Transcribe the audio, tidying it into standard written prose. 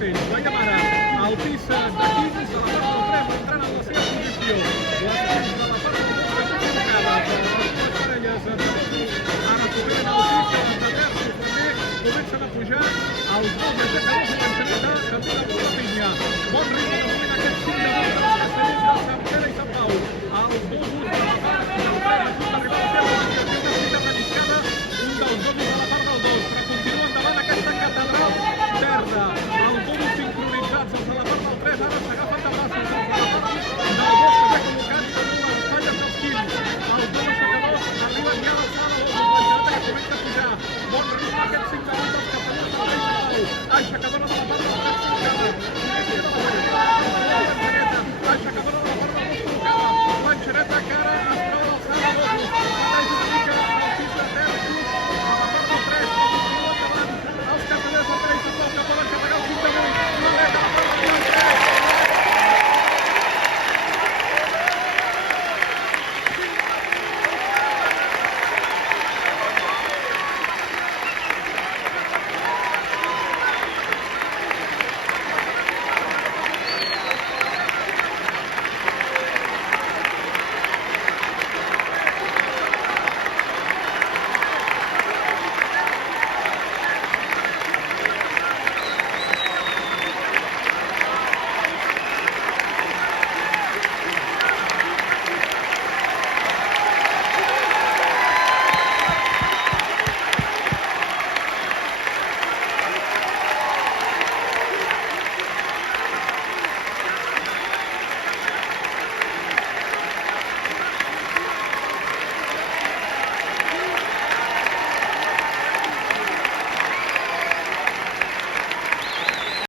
Veiem ara el pis d'aquí, des de la part del tren, entrant en la seva posició. Les pis de la part del tren col·locades, les parelles de motos, ara corrent el pis de terços, també comencen a pujar els dos aixecadors de l'enxaneta, també la bola pinya. Bon ritme